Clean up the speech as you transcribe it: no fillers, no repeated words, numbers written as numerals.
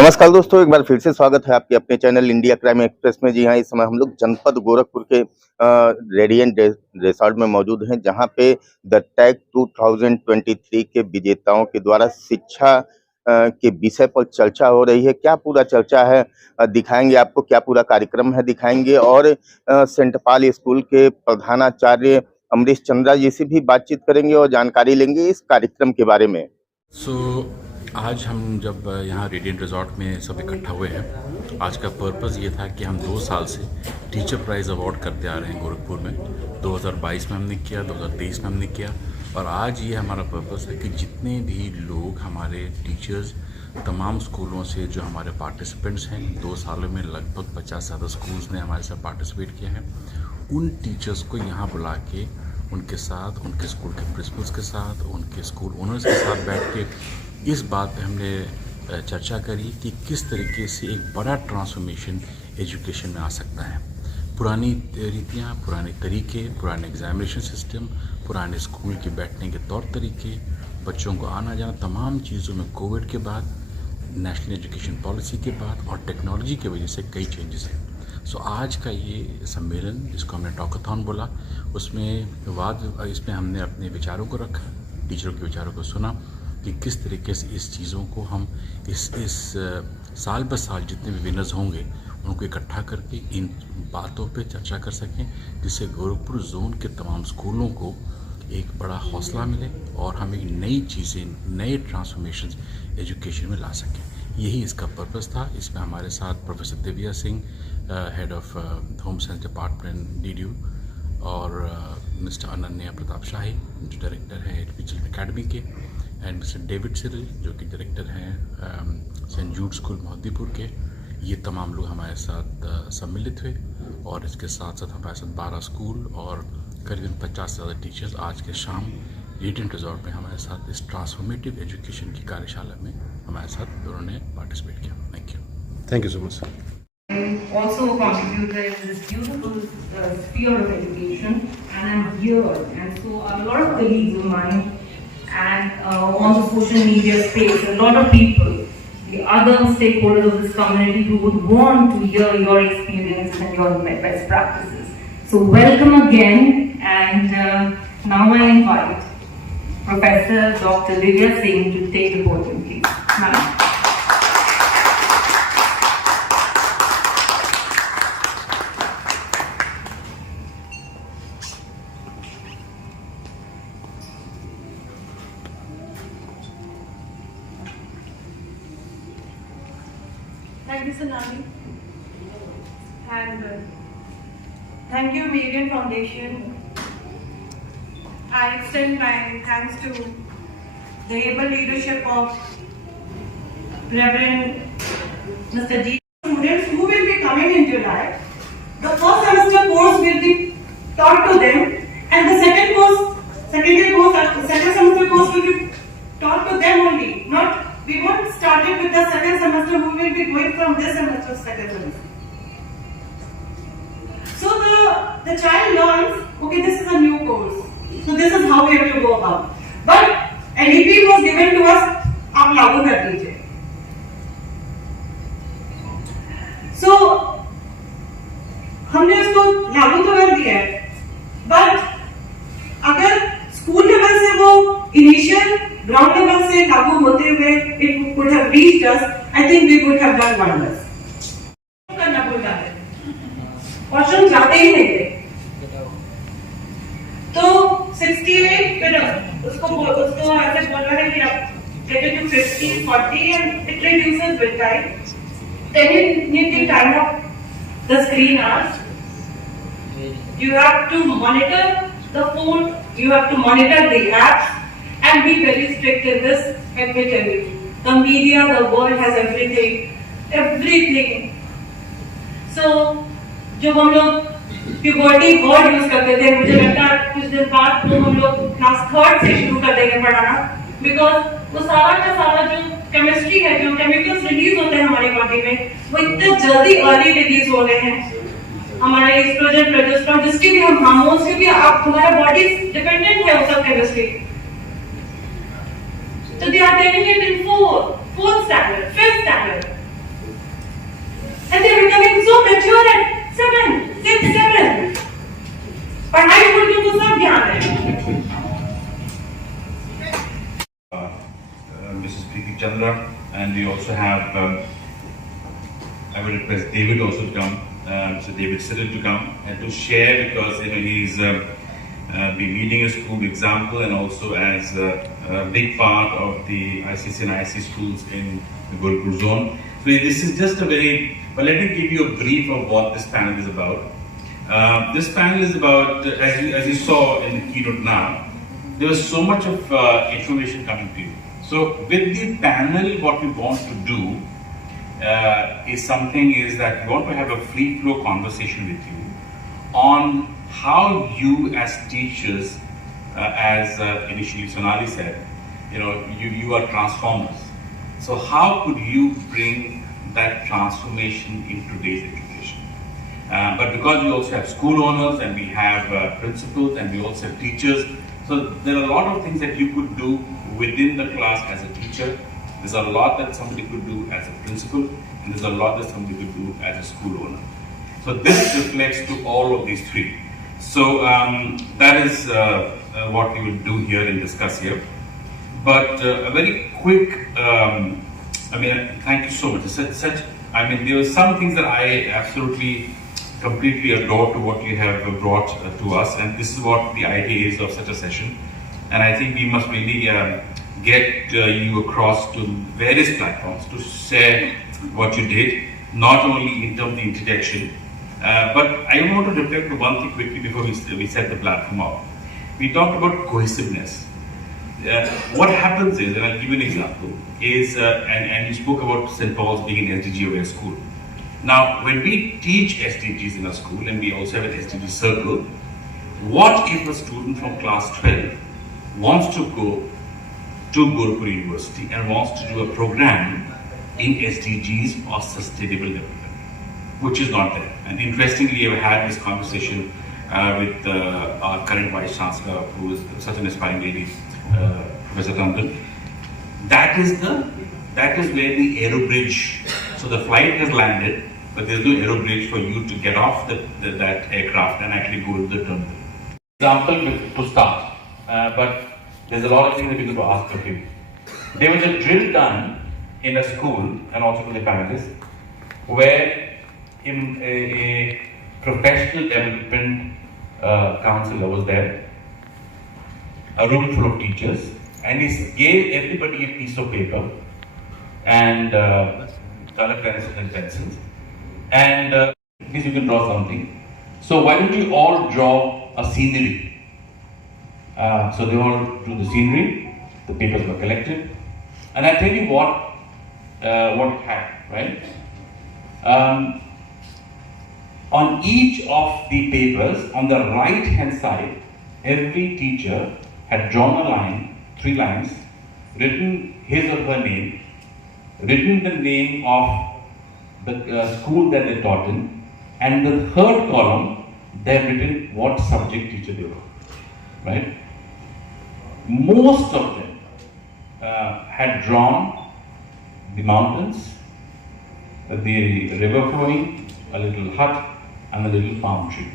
नमस्कार दोस्तों, एक बार फिर से स्वागत है आपके अपने चैनल इंडिया क्राइम एक्सप्रेस में। जी हाँ, इस समय हम लोग जनपद गोरखपुर के रेडियंट रिसॉर्ट में मौजूद हैं, जहां पे द टैग 2023 के विजेताओं के द्वारा शिक्षा के विषय पर चर्चा हो रही है। क्या पूरा चर्चा है दिखाएंगे आपको, क्या पूरा कार्यक्रम है दिखाएंगे, और सेंट पॉल स्कूल के प्रधानाचार्य अमरीश चंद्रा जी से भी बातचीत करेंगे और जानकारी लेंगे इस कार्यक्रम के बारे में। आज हम जब यहाँ रेडियंट रिजॉर्ट में सब इकट्ठा हुए हैं, आज का पर्पज़ ये था कि हम 2 साल से टीचर प्राइज़ अवार्ड करते आ रहे हैं गोरखपुर में। 2022 में हमने किया, 2023 में हमने किया, और आज ये हमारा पर्पज़ है कि जितने भी लोग हमारे टीचर्स तमाम स्कूलों से जो हमारे पार्टिसिपेंट्स हैं, 2 सालों में लगभग 50 से ज़्यादा स्कूल्स ने हमारे साथ पार्टिसिपेट किया है, उन टीचर्स को यहाँ बुला के उनके साथ, उनके स्कूल के प्रिंसिपल्स के साथ, उनके स्कूल ओनर्स के साथ बैठ के इस बात पे हमने चर्चा करी कि किस तरीके से एक बड़ा ट्रांसफॉर्मेशन एजुकेशन में आ सकता है। पुरानी रीतियाँ, पुराने तरीके, पुराने एग्जामिनेशन सिस्टम, पुराने स्कूल के बैठने के तौर तरीके, बच्चों को आना जाना, तमाम चीज़ों में कोविड के बाद, नेशनल एजुकेशन पॉलिसी के बाद और टेक्नोलॉजी की वजह से कई चेंजेस हैं। आज का ये सम्मेलन, जिसको हमने टॉकाथॉन बोला, इसमें हमने अपने विचारों को रखा, टीचरों के विचारों को सुना कि किस तरीके से इस चीज़ों को हम इस साल ब साल जितने भी विनर्स होंगे उनको इकट्ठा करके इन बातों पे चर्चा कर सकें, जिससे गोरखपुर जोन के तमाम स्कूलों को एक बड़ा हौसला मिले और हम एक नई चीज़ें, नए ट्रांसफॉर्मेशन एजुकेशन में ला सकें। यही इसका पर्पस था। इसमें हमारे साथ professor Divya Singh, head of home science department DDU, और मिस्टर अनन्या प्रताप शाही जो डायरेक्टर हैं विजिलेंस एकेडमी के, एंड मिस्टर डेविड सिरिल जो कि डायरेक्टर हैं सेंट जूड स्कूल मोहद्दीपुर के। ये तमाम लोग हमारे साथ सम्मिलित हुए, और इसके साथ साथ हमारे साथ 12 स्कूल और करीबन 50 से ज़्यादा टीचर्स आज के शाम रेडियंट रिजॉर्ट में हमारे साथ इस ट्रांसफॉर्मेटिव एजुकेशन की कार्यशाला में हमारे साथ उन्होंने पार्टिसिपेट किया। Thank you so much sir. Also contributed in this beautiful sphere of education, and I'm here, and so a lot of colleagues of mine and on the social media space, a lot of people, the other stakeholders of this community who would want to hear your experiences and your best practices. So welcome again, and now I invite Professor Dr. Divya Singh to take the podium, please. Madam. Thank you, Sonali, and thank you, Marian Foundation. I extend my thanks to the able leadership of Reverend Mr. G. Students who will be coming in July, the first semester course will be taught to them, and the second semester course will be taught to them only. We won't start it with the second semester. We will be going from this semester to second semester. So the child learns, okay, this is a new course. So this is how we have to go about. But NEP was given to us, आप लागू कर दीजिए. So हमने उसको लागू तो कर दिया है, but अगर स्कूल लेवल से वो इनिशियल ग्राउंड लेवल से लागू होते हुए it would have reached us, I think we would have done wonders. करना भूल जाते, क्वेश्चन जाते ही नहीं थे, तो 68 फिर उसको ऐसे बोल रहा है कि आप get it to 50, 40 and it reduces with time. Then you need the time of the screen hours. You have to monitor the phone, you have to monitor the apps, and be very strict in this. Let me tell you, the media, the world has everything. So, जो हम लोग puberty word use करते थे, मुझे लगता है कुछ दिन बाद तो हम लोग क्लास 3rd से शुरू कर देंगे पढ़ाना, because वो सारा का सारा जो केमिस्ट्री है, जो केमिकल्स रिलीज होते हैं हमारी बॉडी में, वो इतने जल्दी अर्ली रिलीज हो रहे हैं। हमारे एस्ट्रोजन, प्रोजेस्टेरोन, जिसकी भी हम हार्मोन्स की भी आप हमारा बॉडी डिपेंडेंट है उस सब chemistry. So they are taking it in 4th standard, 5th standard. And they're becoming so mature at 7, 6, 7. पढ़ाई छोड़ के तो सब ध्यान है. Mrs. Preeti Chandra, and we also have, I would request David also to come, so David Cyril to come and to share, because he's been leading a school example and also as a big part of the ICC and IC schools in the Gurukul zone. So this is just a very, well, let me give you a brief of what this panel is about. This panel is about, as you saw in the keynote now, there was so much of information coming to you. So with the panel, what we want to do is that we want to have a free flow conversation with you on how you as teachers, as initially Sonali said, you are transformers. So how could you bring that transformation in today's education? But because we also have school owners and we have principals and we also have teachers, so there are a lot of things that you could do within the class as a teacher. There's a lot that somebody could do as a principal, and there's a lot that somebody could do as a school owner. So this reflects to all of these three. So that is what we will do here and discuss here. But a very quick, thank you so much. There were some things that I absolutely, completely adore to what you have brought to us, and this is what the idea is of such a session. And I think we must really get you across to various platforms to share what you did, not only in terms of the introduction, but I want to reflect on one thing quickly before we set the platform up. We talked about cohesiveness. What happens is, and I'll give you an example, is, and you spoke about St. Paul's being an SDG-aware school. Now, when we teach SDGs in our school, and we also have an SDG circle, what if a student from class 12 wants to go to Gurukul University and wants to do a program in SDGs or sustainable development, which is not there? And interestingly, I've had this conversation with our current Vice Chancellor, who is such an aspiring lady, Professor Tandon. That is where the aero bridge, so the flight has landed, but there's no aero bridge for you to get off that aircraft and actually go to the terminal. Example to start, but there's a lot of things that we need to ask of you. There was a drill done in a school, and also to the panelists, where a professional development counselor was there, a room full of teachers, and he gave everybody a piece of paper and color pencils and pencils, and please you can draw something. So why don't you all draw a scenery? So they all drew the scenery, the papers were collected, and I tell you what it had, right? On each of the papers, on the right hand side, every teacher had drawn a line, 3 lines, written his or her name, written the name of the school that they taught in, and the third column, they have written what subject teacher they were, right? Most of them had drawn the mountains, the river flowing, a little hut, and a little palm tree.